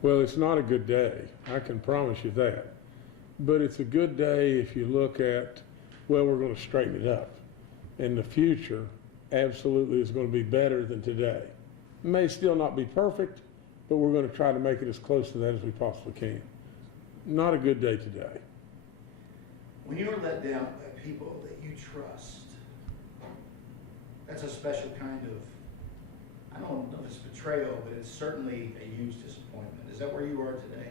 Well, it's not a good day, I can promise you that. But it's a good day if you look at, well, we're going to straighten it up. And the future absolutely is going to be better than today. It may still not be perfect, but we're going to try to make it as close to that as we possibly can. Not a good day today. When you're let down by people that you trust, that's a special kind of, I don't know if it's betrayal, but it's certainly a huge disappointment. Is that where you are today?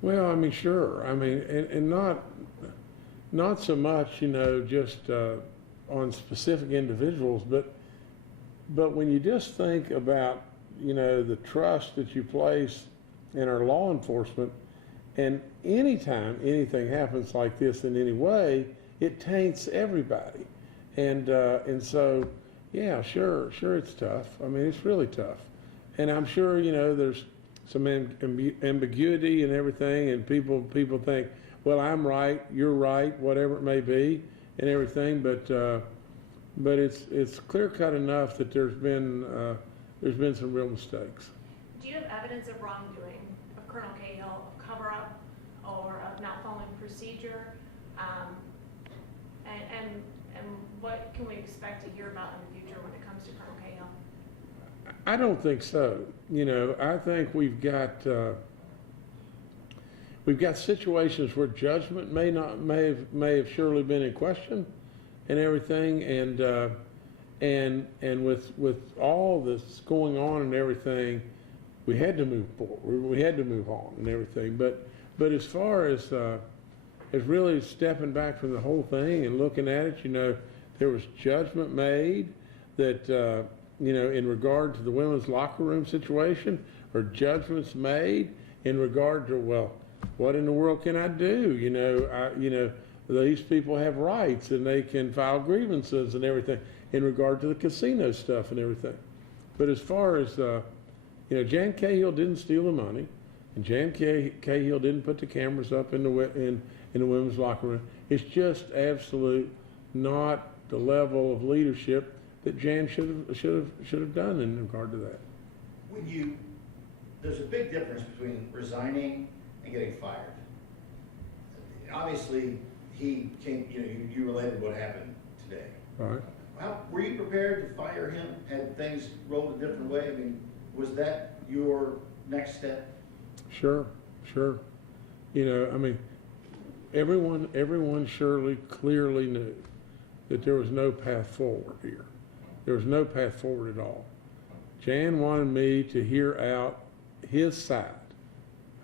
Well, I mean, sure. I mean, and not so much, you know, just on specific individuals, but when you just think about, you know, the trust that you place in our law enforcement, and anytime anything happens like this in any way, it taints everybody. And so, yeah, sure, it's tough. I mean, it's really tough. And I'm sure, you know, there's some ambiguity and everything, and people think, well, I'm right, you're right, whatever it may be, and everything. But it's clear cut enough that there's been some real mistakes. Do you have evidence of wrongdoing of Colonel Cahill, of cover-up, or of not following procedure? And what can we expect to hear about in the future when it comes to Colonel Cahill? I don't think so. You know, I think we've got situations where judgment may have surely been in question, and everything, and with all this going on and everything, we had to move forward. We had to move on and everything. But as far as really stepping back from the whole thing and looking at it, you know, there was judgment made that, you know, in regard to the women's locker room situation, or judgments made in regard to, well, what in the world can I do? You know, these people have rights and they can file grievances and everything in regard to the casino stuff and everything. But as far as, you know, Jan Cahill didn't steal the money, and Jan Cahill didn't put the cameras up in the women's locker room. It's just absolute not the level of leadership that Jan should have done in regard to that. There's a big difference between resigning and getting fired. Obviously, he came. You know, you related what happened today. Right. How were you prepared to fire him? Had things rolled a different way? I mean, was that your next step? Sure. You know, I mean, everyone surely clearly knew that there was no path forward here. There was no path forward at all. Jan wanted me to hear out his side.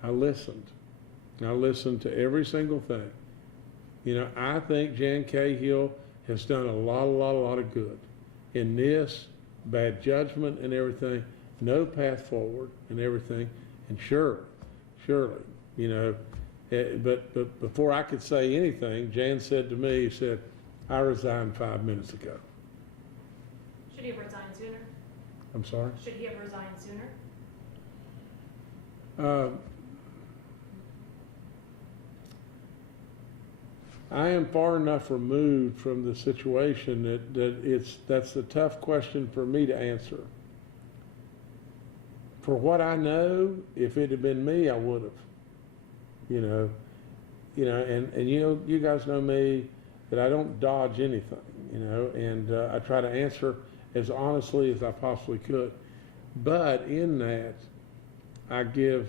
I listened to every single thing. You know, I think Jan Cahill has done a lot of good in this, bad judgment and everything, no path forward and everything, and surely, you know, but before I could say anything, Jan said to me, he said, I resigned 5 minutes ago. Should he have resigned sooner? I'm sorry? Should he have resigned sooner? I am far enough removed from the situation that's a tough question for me to answer. For what I know, if it had been me, I would have. You know, and you guys know me, that I don't dodge anything, you know, and I try to answer as honestly as I possibly could. But in that, I give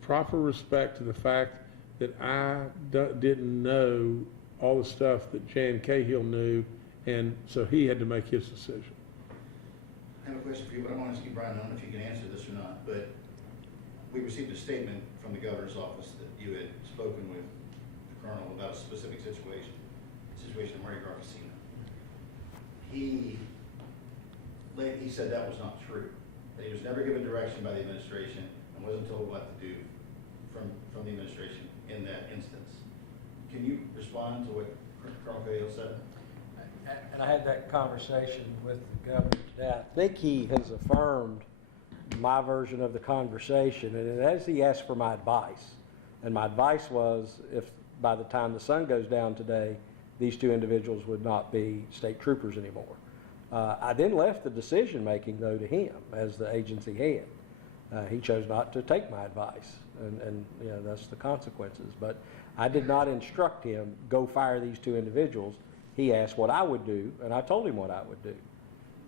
proper respect to the fact that I didn't know all the stuff that Jan Cahill knew, and so he had to make his decision. I have a question for you, but I want to ask you, Brian, I don't know if you can answer this or not, but we received a statement from the governor's office that you had spoken with the colonel about a specific situation in Mardi Gras Casino. He said that was not true, that he was never given direction by the administration and wasn't told what to do from the administration in that instance. Can you respond to what Colonel Cahill said? And I had that conversation with the governor today. I think he has affirmed my version of the conversation, and as he asked for my advice. And my advice was, if by the time the sun goes down today, these two individuals would not be state troopers anymore. I then left the decision making, though, to him as the agency head. He chose not to take my advice, and you know, that's the consequences. But I did not instruct him, go fire these two individuals. He asked what I would do, and I told him what I would do.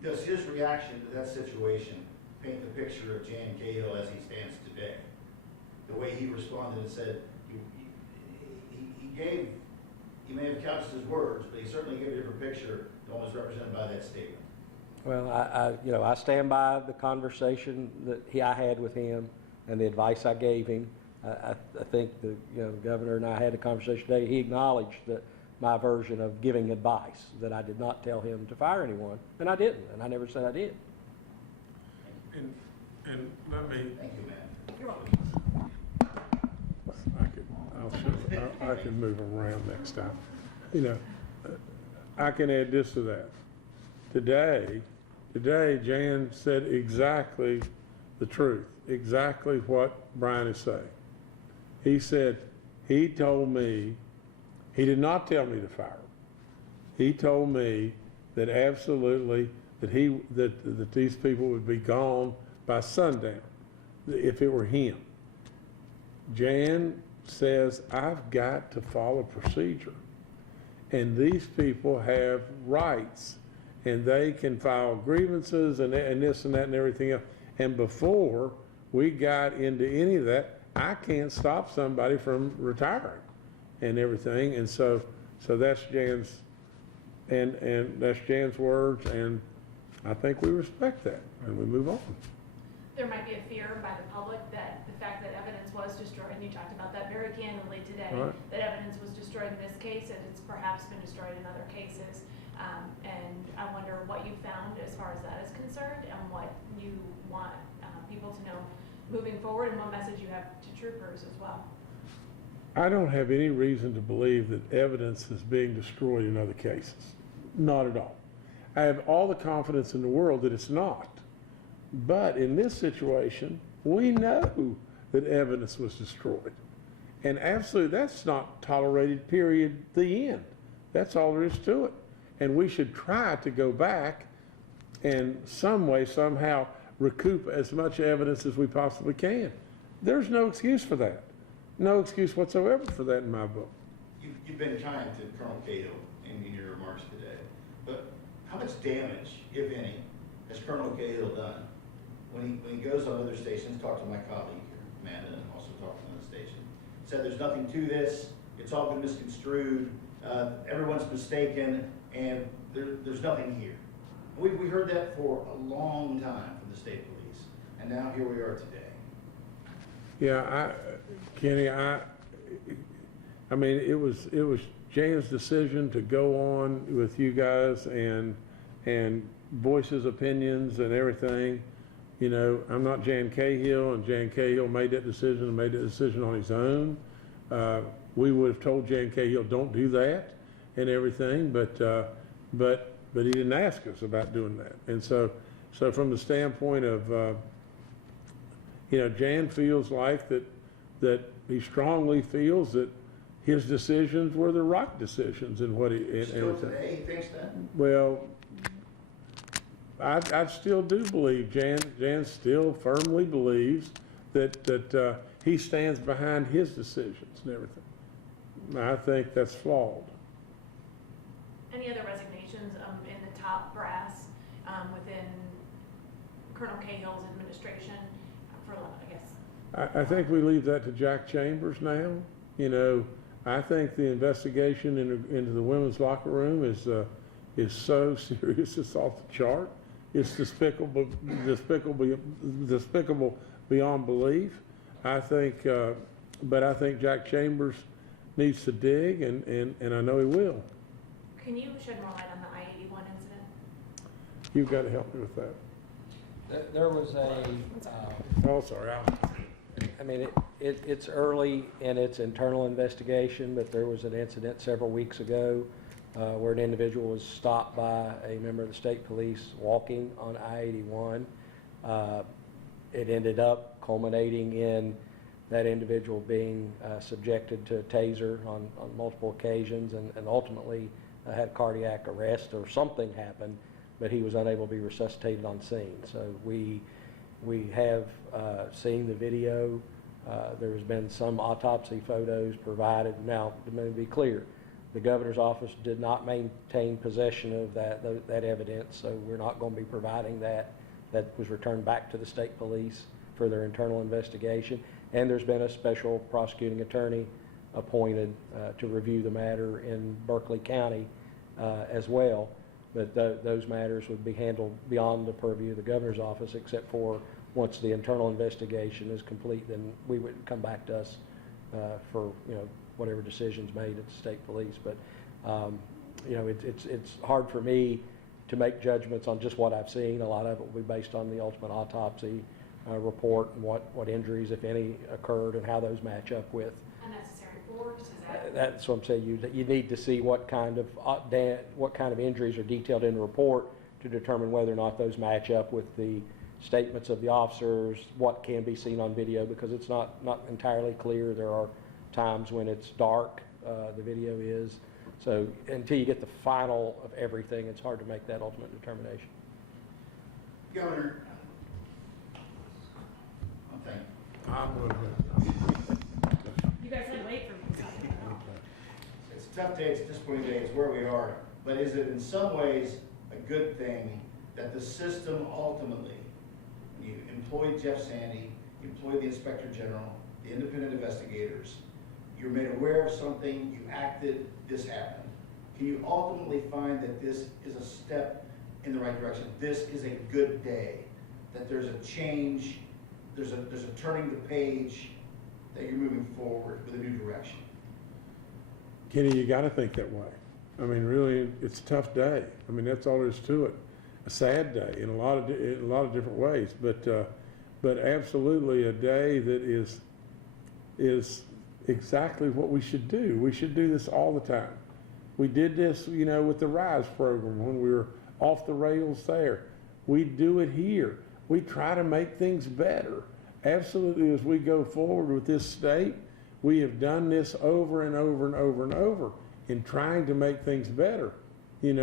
Does his reaction to that situation paint the picture of Jan Cahill as he stands today? The way he responded and said, he may have couched his words, but he certainly gave a different picture than what was represented by that statement. Well, I stand by the conversation that I had with him and the advice I gave him. I think the governor and I had a conversation today. He acknowledged that my version of giving advice, that I did not tell him to fire anyone, and I didn't, and I never said I did. And let me, Thank you, man. You're welcome. I can move around next time. You know, I can add this to that. Today, Jan said exactly the truth, exactly what Brian is saying. He said, he told me, he did not tell me to fire him. He told me that absolutely, that these people would be gone by sundown, if it were him. Jan says, I've got to follow procedure. And these people have rights, and they can file grievances and this and that and everything else. And before we got into any of that, I can't stop somebody from retiring and everything. And so that's Jan's, and that's Jan's words, and I think we respect that, and we move on. There might be a fear by the public that the fact that evidence was destroyed, and you talked about that very candidly today, Right. that evidence was destroyed in this case, and it's perhaps been destroyed in other cases. And I wonder what you found as far as that is concerned, and what you want people to know moving forward, and what message you have to troopers as well. I don't have any reason to believe that evidence is being destroyed in other cases. Not at all. I have all the confidence in the world that it's not. But in this situation, we know that evidence was destroyed. And absolutely, that's not tolerated, period, the end. That's all there is to it. And we should try to go back and some way, somehow, recoup as much evidence as we possibly can. There's no excuse for that. No excuse whatsoever for that in my book. You've been kind to Colonel Cahill in your remarks today, but how much damage, if any, has Colonel Cahill done when he goes on other stations, talked to my colleague here, Amanda, and also talked on the station, said there's nothing to this, it's all been misconstrued, everyone's mistaken, and there's nothing here. We heard that for a long time from the state police, and now here we are today. Yeah, Kenny, I mean, it was Jan's decision to go on with you guys and voice his opinions and everything. You know, I'm not Jan Cahill, and Jan Cahill made that decision and made that decision on his own. We would have told Jan Cahill, don't do that and everything, but he didn't ask us about doing that. And so from the standpoint of, Jan feels like that he strongly feels that his decisions were the right decisions in what he, and Still everything. today, he thinks that? Well, I still do believe, Jan still firmly believes that he stands behind his decisions and everything. I think that's flawed. Any other resignations in the top brass within Colonel Cahill's administration for, I guess? I think we leave that to Jack Chambers now. You know, I think the investigation into the women's locker room is so serious, it's off the chart. It's despicable beyond belief. I think, but I think Jack Chambers needs to dig, and I know he will. Can you shed more light on the I-81 incident? You've got to help me with that. There was a, Oh, sorry. I mean, it's early in its internal investigation, but there was an incident several weeks ago where an individual was stopped by a member of the state police walking on I-81. It ended up culminating in that individual being subjected to a taser on multiple occasions, and ultimately had cardiac arrest or something happened, but he was unable to be resuscitated on scene. So we We have seen the video. There's been some autopsy photos provided. Now, to be clear, the governor's office did not maintain possession of that evidence, so we're not going to be providing that. That was returned back to the state police for their internal investigation. And there's been a special prosecuting attorney appointed to review the matter in Berkeley County as well. But those matters would be handled beyond the purview of the governor's office, except for once the internal investigation is complete, then we would come back to us for whatever decisions made at the state police. But it's hard for me to make judgments on just what I've seen. A lot of it will be based on the ultimate autopsy report and what injuries, if any, occurred and how those match up with. Unnecessary force, is that? That's what I'm saying. You need to see what kind of injuries are detailed in the report to determine whether or not those match up with the statements of the officers, what can be seen on video, because it's not entirely clear. There are times when it's dark, the video is. So until you get the final of everything, it's hard to make that ultimate determination. Governor, one thing. You guys had to wait for me. It's a tough day, it's a disappointing day, it's where we are, but is it in some ways a good thing that the system ultimately, when you employed Jeff Sandy, you employed the Inspector General, the independent investigators, you're made aware of something, you acted, this happened. Can you ultimately find that this is a step in the right direction? This is a good day, that there's a change, there's a turning the page, that you're moving forward with a new direction? Kenny, you got to think that way. I mean, really, it's a tough day. I mean, that's all there is to it. A sad day in a lot of different ways, but absolutely a day that is exactly what we should do. We should do this all the time. We did this, with the RISE program when we were off the rails there. We do it here. We try to make things better. Absolutely, as we go forward with this state, we have done this over and over and over and over in trying to make things better, and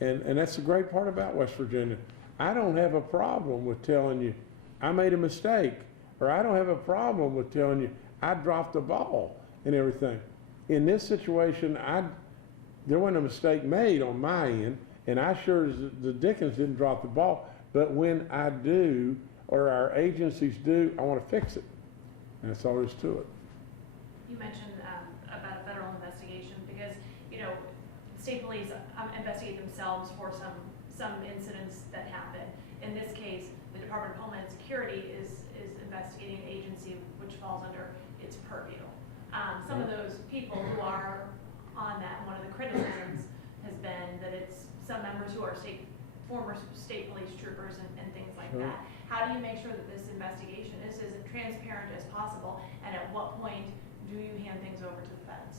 that's the great part about West Virginia. I don't have a problem with telling you I made a mistake, or I don't have a problem with telling you I dropped the ball and everything. In this situation, there wasn't a mistake made on my end, and I sure as the Dickens didn't drop the ball, but when I do, or our agencies do, I want to fix it. And that's all there is to it. You mentioned about a federal investigation because, state police investigate themselves for some incidents that happen. In this case, the Department of Homeland Security is investigating an agency which falls under its purview. Some of those people who are on that, one of the criticisms has been that it's some members who are former state police troopers and things like that. How do you make sure that this investigation is as transparent as possible, and at what point do you hand things over to the feds?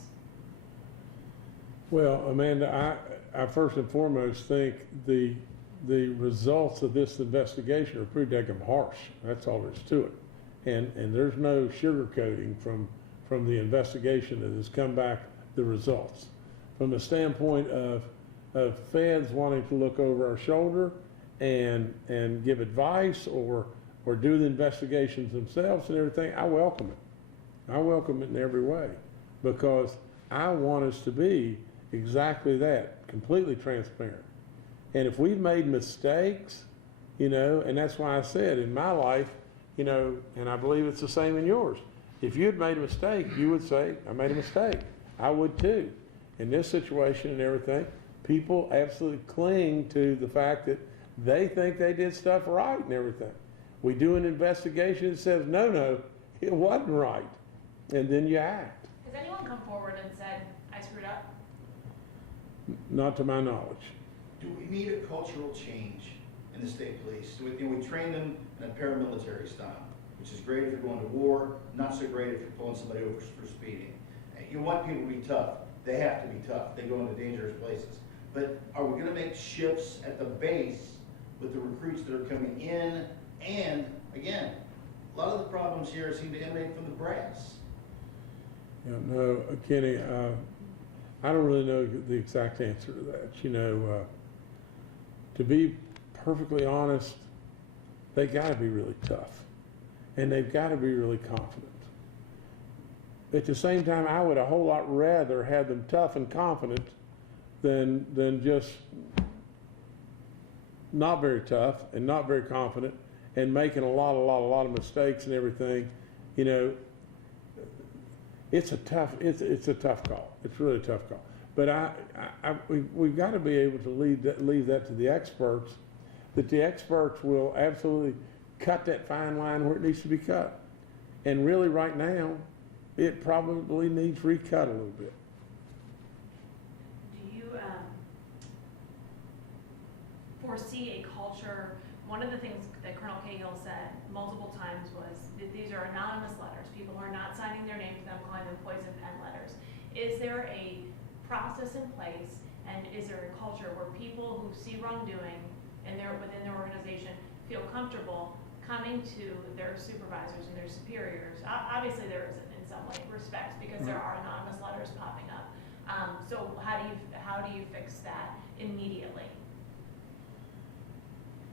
Well, Amanda, I first and foremost think the results of this investigation are pretty daggum harsh. That's all there is to it. And there's no sugarcoating from the investigation that has come back the results. From the standpoint of feds wanting to look over our shoulder and give advice or do the investigations themselves and everything, I welcome it. I welcome it in every way, because I want us to be exactly that, completely transparent. And if we've made mistakes, and that's why I said in my life, and I believe it's the same in yours, if you had made a mistake, you would say, I made a mistake. I would too. In this situation and everything, people absolutely cling to the fact that they think they did stuff right and everything. We do an investigation that says, no, it wasn't right. And then you act. Has anyone come forward and said, I screwed up? Not to my knowledge. Do we need a cultural change in the state police? We train them in a paramilitary style, which is great if you're going to war, not so great if you're pulling somebody over for speeding. You want people to be tough. They have to be tough. They go into dangerous places. But are we going to make shifts at the base with the recruits that are coming in? And again, a lot of the problems here seem to emanate from the brass. No, Kenny, I don't really know the exact answer to that. To be perfectly honest, they gotta be really tough. And they've gotta be really confident. At the same time, I would a whole lot rather have them tough and confident than just not very tough and not very confident and making a lot of mistakes and everything. You know, it's a tough call. It's really a tough call. But we've got to be able to leave that to the experts, that the experts will absolutely cut that fine line where it needs to be cut. And really right now, it probably needs recut a little bit. Do you foresee a culture? One of the things that Colonel Cahill said multiple times was that these are anonymous letters. People are not signing their name to them, calling them poison pen letters. Is there a process in place, and is there a culture where people who see wrongdoing and they're within their organization feel comfortable coming to their supervisors and their superiors? Obviously there isn't in some way respect, because there are anonymous letters popping up. So how do you fix that immediately?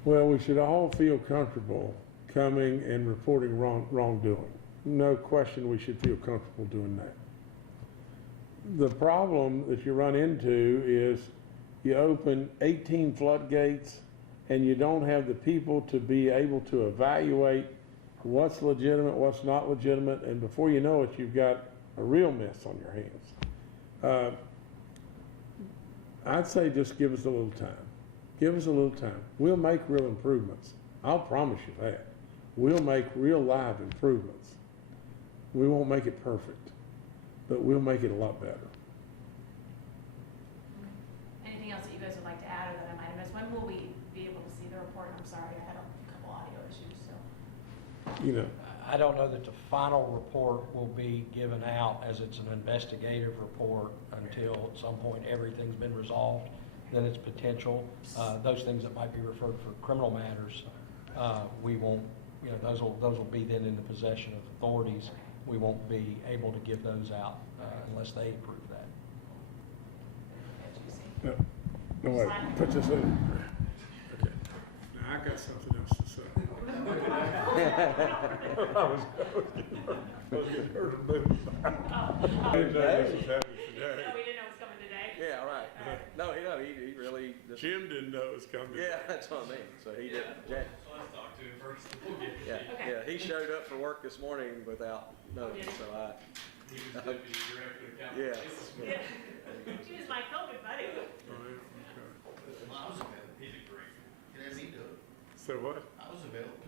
Well, we should all feel comfortable coming and reporting wrongdoing. No question we should feel comfortable doing that. The problem that you run into is you open 18 floodgates and you don't have the people to be able to evaluate what's legitimate, what's not legitimate, and before you know it, you've got a real mess on your hands. I'd say just give us a little time. Give us a little time. We'll make real improvements. I'll promise you that. We'll make real live improvements. We won't make it perfect, but we'll make it a lot better. Anything else that you guys would like to add or that I might have missed? When will we be able to see the report? I'm sorry, I had a couple audio issues, so. You know, I don't know that the final report will be given out, as it's an investigative report, until at some point everything's been resolved. Then it's potential. Those things that might be referred for criminal matters, we won't, you know, those will be then in the possession of authorities. We won't be able to give those out unless they approve that. no, wait, put this in. Okay. Now, I got something else to say. I was getting hurt a bit. I didn't know this was happening today. No, we didn't know it was coming today. Yeah, right. No, he really. Jim didn't know it was coming. Yeah, that's what I mean. So he didn't. So let's talk to him first. We'll get Yeah, Okay. yeah. He showed up for work this morning without notice. So He was deputy director of county Yeah. police. Yeah. She was my COVID buddy. Well, I was available. He's a great. Can I meet him? So what? I was available.